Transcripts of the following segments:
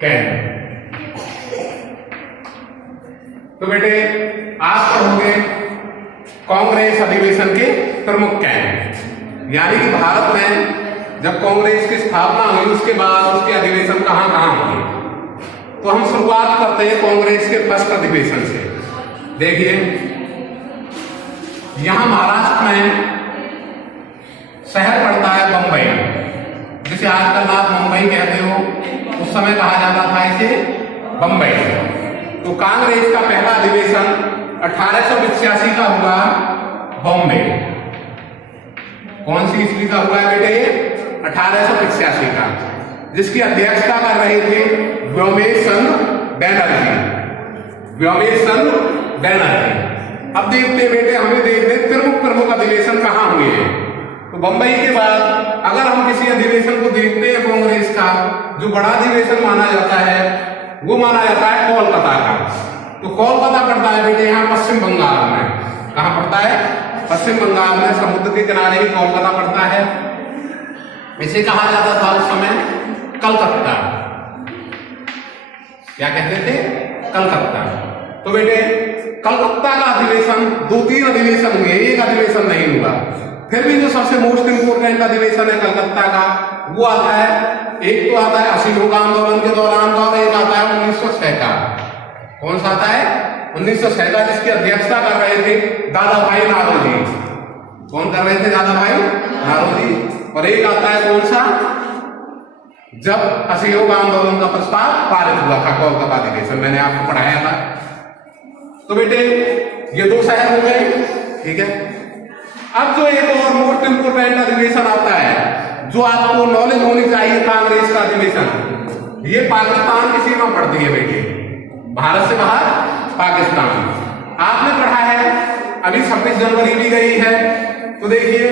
केंद्र। तो बेटे आप पढ़ोगे कांग्रेस अधिवेशन के प्रमुख केंद्र, यानी कि भारत में जब कांग्रेस की स्थापना हुई उसके बाद उसके अधिवेशन कहां कहां हुए। तो हम शुरुआत करते हैं कांग्रेस के फर्स्ट अधिवेशन से। देखिए यहां महाराष्ट्र में शहर पड़ता है बंबई, जिसे आजकल आप मुंबई कहते हो, उस समय कहा जाता था इसे बंबई। तो कांग्रेस का पहला अधिवेशन 1885 का हुआ बॉम्बे। कौन सी ईस्वी का हुआ है बेटे? 1885 का, जिसकी अध्यक्षता कर रहे थे व्योमेश चंद्र बैनर्जी। व्योमेश चंद्र बैनर्जी। अब देखते हैं बेटे, हमें देखते प्रमुख अधिवेशन कहां हुए हैं। तो बंबई के बाद अगर हम किसी अधिवेशन को देखते हैं कांग्रेस का, जो बड़ा अधिवेशन माना जाता है वो माना जाता है कोलकाता का। तो कोलकाता पड़ता है बेटे यहाँ पश्चिम बंगाल में। कहां पड़ता है? पश्चिम बंगाल में, समुद्र के किनारे ही कोलकाता पड़ता है। इसे कहा जाता था उस समय कलकत्ता। क्या कहते थे? कलकत्ता। तो बेटे कलकत्ता का अधिवेशन, 2-3 अधिवेशन हुए, एक अधिवेशन नहीं हुआ। फिर भी जो सबसे मोस्ट इंपोर्टेंट अधिवेशन है कलकत्ता का, वो आता है, एक तो आता है असहयोग आंदोलन के दौरान का, और एक आता है 1906 का। कौन सा आता है? 1906 का, जिसकी अध्यक्षता कर रहे थे दादा भाई नारोजी। कौन कर रहे थे? दादा भाई नारोजी। और एक आता है कौन सा? जब असहयोग आंदोलन का प्रस्ताव पारित हुआ था, कोलकाता अधिवेशन, मैंने आपको पढ़ाया था। तो बेटे ये 2 शहर हो गए, ठीक है। अब जो एक और मोस्ट इंपोर्टेंट अधिवेशन आता है, जो आपको नॉलेज होनी चाहिए, कांग्रेस का अधिवेशन, ये पाकिस्तान की सीमा पड़ती है बेटे, भारत से बाहर पाकिस्तान। आपने पढ़ा है, अभी 26 जनवरी भी गई है। तो देखिए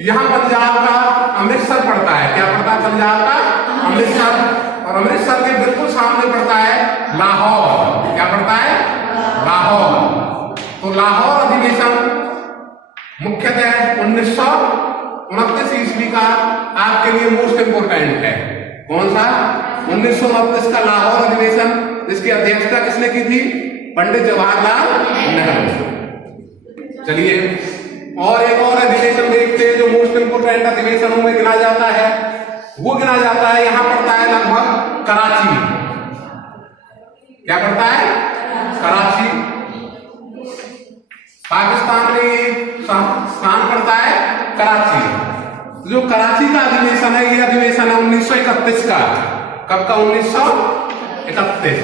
यहां पंजाब का अमृतसर पड़ता है। क्या पड़ता है? पंजाब का अमृतसर। और अमृतसर के बिल्कुल सामने पड़ता है लाहौर। क्या पड़ता है? लाहौर। तो लाहौर अधिवेशन मुख्यतः 1929 ईस्वी का आपके लिए मोस्ट इंपोर्टेंट है। कौन सा? 1929 का लाहौर अधिवेशन, जिसकी अध्यक्षता किसने की थी? पंडित जवाहरलाल नेहरू। चलिए और एक और अधिवेशन देखते हैं जो मोस्ट इंपोर्टेंट अधिवेशनों में गिना जाता है। वो गिना जाता है, यहां पड़ता है लगभग कराची। क्या पड़ता है? कराची। पाकिस्तान में स्थान पड़ता है कराची। जो कराची का अधिवेशन है, ये अधिवेशन है 1931 का। कब का? 1931।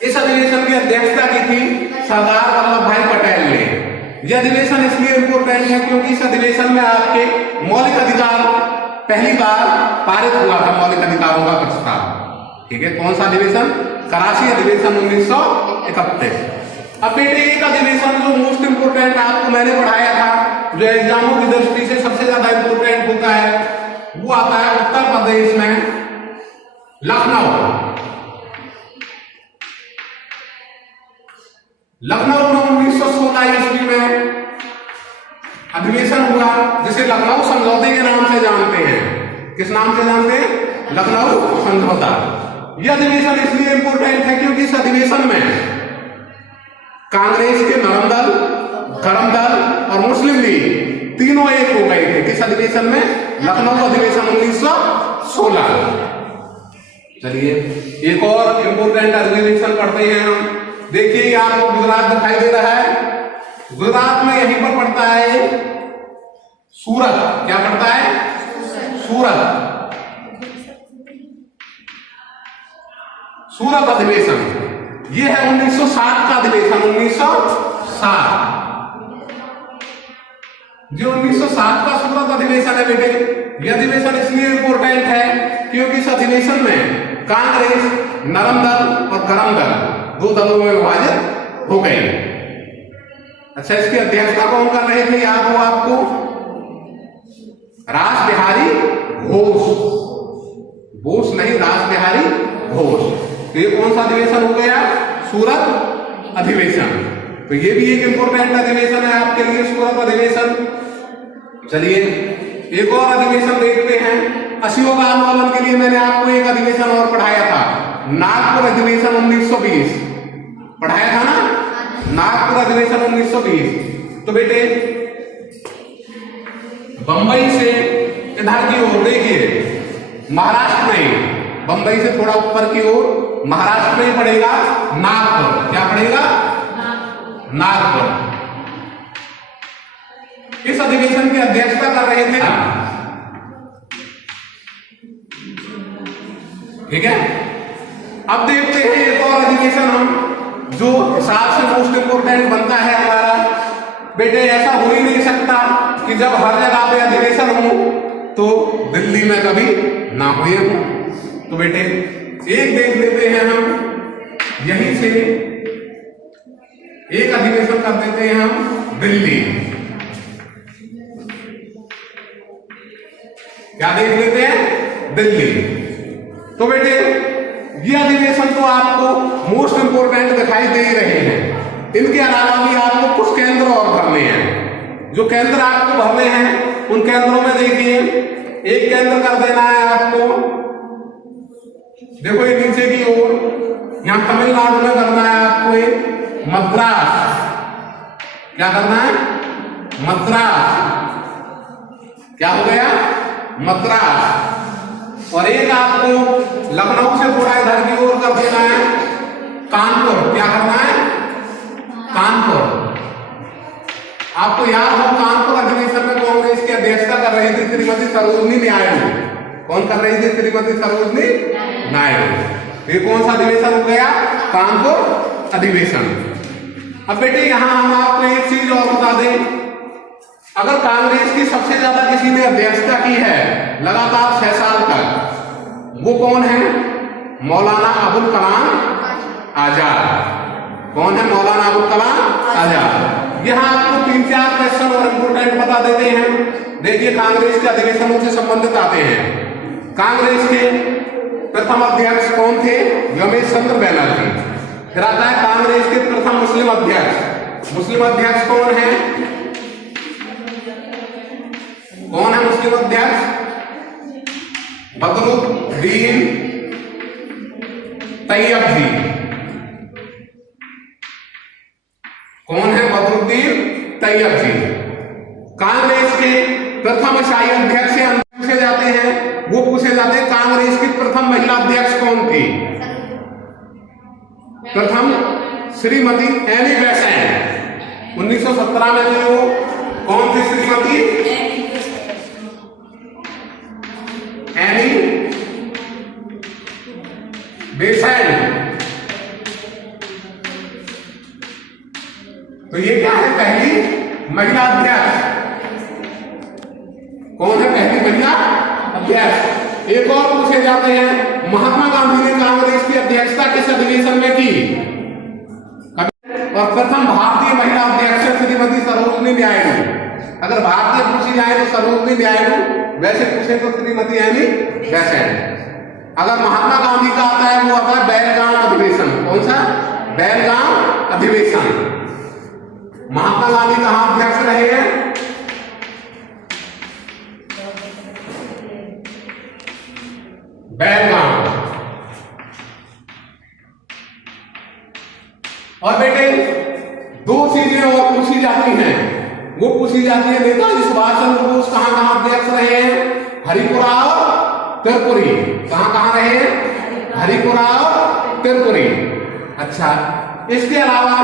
इस अधिवेशन की अध्यक्षता की थी सरदार वल्लभ भाई पटेल ने। यह अधिवेशन इसलिए इंपोर्टेंट है क्योंकि इस अधिवेशन में आपके मौलिक अधिकार पहली बार पारित हुआ था, मौलिक अधिकारों का प्रस्ताव। ठीक है, कौन सा अधिवेशन? कराची अधिवेशन 1931। अब बेटे एक अधिवेशन जो मोस्ट इंपोर्टेंट आपको मैंने पढ़ाया था, जो एग्जामों की दृष्टि से सबसे ज्यादा इंपोर्टेंट होता है, वो आता है उत्तर प्रदेश में लखनऊ। लखनऊ में 1916 ईस्वी में अधिवेशन हुआ, जिसे लखनऊ समझौते के नाम से जानते हैं। किस नाम से जानते हैं? लखनऊ समझौता। यह अधिवेशन इसलिए इंपोर्टेंट है क्योंकि इस अधिवेशन में कांग्रेस के नरम दल, गरम दल और मुस्लिम लीग तीनों एक हो गए थे। किस अधिवेशन में? लखनऊ अधिवेशन 1916। चलिए एक और इंपोर्टेंट अधिवेशन पढ़ते हैं हम। देखिए आपको गुजरात दिखाई दे रहा है। गुजरात में यहीं पर पड़ता है सूरत। क्या पड़ता है? सूरत। सूरत अधिवेशन ये है 1907 का अधिवेशन। 1907 जो 1907 का सूरत अधिवेशन है बेटे, यह अधिवेशन इसलिए इंपोर्टेंट है क्योंकि इस अधिवेशन में कांग्रेस नरम दल और गरम दल 2 दलों में विभाजित हो गई। अच्छा, इसकी अध्यक्षता कौन कर रहे थे? याद हो आपको? रास बिहारी घोष। बोस नहीं, रास बिहारी घोष। तो ये कौन सा अधिवेशन हो गया? सूरत अधिवेशन। तो ये भी एक इंपोर्टेंट अधिवेशन है आपके लिए, सूरत अधिवेशन। चलिए एक और अधिवेशन देखते हैं। असहयोग आंदोलन के लिए मैंने आपको एक अधिवेशन और पढ़ाया था, नागपुर अधिवेशन 1920 पढ़ाया था ना, नागपुर अधिवेशन 1920। तो बेटे बंबई से इधर की ओर देखिए महाराष्ट्र में, बंबई से थोड़ा ऊपर की ओर महाराष्ट्र में पड़ेगा नागपुर। क्या पड़ेगा? नागपुर। इस अधिवेशन की अध्यक्षता कर रहे थे, ठीक है। अब देखते हैं एक और अधिवेशन हम, जो हिसाब से मोस्ट इंपोर्टेंट बनता है हमारा। बेटे ऐसा हो ही नहीं सकता कि जब हर जगह पे अधिवेशन हो तो दिल्ली में कभी ना हुए हो। तो बेटे एक देख लेते हैं हम, यहीं से एक अधिवेशन कर देते हैं हम दिल्ली। क्या देख लेते हैं? दिल्ली। तो बेटे ये अधिवेशन तो आपको मोस्ट इंपोर्टेंट दिखाई दे ही रहे हैं। इनके अलावा भी आपको कुछ केंद्र और भरने हैं। जो केंद्र आपको भरने हैं उन केंद्रों में देखिए, एक केंद्र कर देना है आपको, देखो ये नीचे की ओर, यहां तमिलनाडु में करना है आपको एक मद्रास। क्या करना है? मद्रास। क्या हो गया? मद्रास। और एक आपको लखनऊ से थोड़ा इधर की ओर कर देना है कानपुर। क्या करना है? कानपुर। आपको याद हो कानपुर अधिवेशन में कांग्रेस की अध्यक्षता कर रही थी श्रीमती सरोजनी नायडू। कौन कर रही थी? श्रीमती सरोजनी नायडू। ये कौन सा अधिवेशन हो गया? कानपुर अधिवेशन। अब बेटे यहां हम आपको एक चीज और बता दें, अगर कांग्रेस की सबसे ज्यादा किसी ने अध्यक्षता की है लगातार 6 साल तक, वो कौन है? मौलाना अबुल कलाम आजाद। कौन है? मौलाना अबुल कलाम आजाद। यहां आपको 3-4 क्वेश्चन और इंपोर्टेंट बता देते हैं। देखिए कांग्रेस के अधिवेशनों से संबंधित आते हैं। कांग्रेस के प्रथम अध्यक्ष कौन थे? रमेश चंद्र बैनर्जी। फिर आता है कांग्रेस के प्रथम मुस्लिम अध्यक्ष। मुस्लिम अध्यक्ष कौन है? कौन है मुस्लिम अध्यक्ष? बदरुद्दीन तैयबजी। कौन है? बदरुद्दीन तैयबजी। कांग्रेस के प्रथम शाही अध्यक्ष से पूछे जाते हैं, वो पूछे जाते हैं कांग्रेस की प्रथम महिला अध्यक्ष कौन थी? प्रथम श्रीमती एनी बेसेंट। 1917 में थी वो। कौन थी श्रीमती? Annie Besant. तो ये क्या है? पहली महिला अध्यक्ष। कौन है पहली महिला अध्यक्ष? एक और पूछे जाते हैं, महात्मा गांधी ने कांग्रेस की अध्यक्षता किस अधिवेशन में की? और प्रथम भारतीय महिला अध्यक्ष श्रीमती सरोजनी नायडू। अगर भारतीय पूछी जाए तो सरोजनी नायडू, वैसे पूछे तो श्रीमती एनी बेसेंट। अगर महात्मा गांधी का आता है वो आता है बेलगाम अधिवेशन। कौन सा? बेलगाम अधिवेशन। महात्मा गांधी कहां अध्यक्ष रहे हैं? बेलगाम। और बेटे दो चीजें और पूछी जाती हैं। वो पूछी जाती है नेताजी सुभाष चंद्र बोस कहां कहां अध्यक्ष रहे हैं? हरिपुरा और त्रिपुरी। कहां कहां रहे हैं? हरिपुरा और त्रिपुरी। अच्छा, इसके अलावा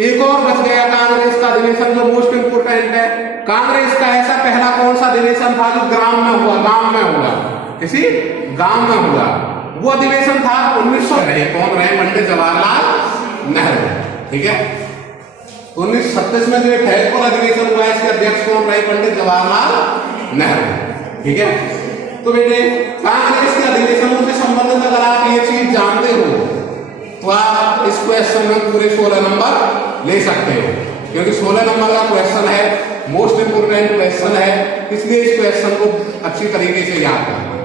एक और बच गया कांग्रेस का अधिवेशन जो मोस्ट इंपोर्टेंट है। कांग्रेस का ऐसा पहला कौन सा अधिवेशन था जो ग्राम में हुआ? गांव में हुआ, किसी गांव में हुआ। वो अधिवेशन था 1900 रहे। कौन रहे? पंडित जवाहरलाल नेहरू। ठीक है। 1936 में जो फैजपुर अधिवेशन हुआ इसके अध्यक्ष कौन रहे? पंडित जवाहरलाल नेहरू। ठीक है। तो बेटे कांग्रेस के अधिवेशनों से संबंधित अगर आप ये चीज जानते हो तो आप इस क्वेश्चन में पूरे 16 नंबर ले सकते हो, क्योंकि 16 नंबर का क्वेश्चन है, मोस्ट इंपोर्टेंट क्वेश्चन है, इसलिए इस क्वेश्चन को अच्छी तरीके से याद करना।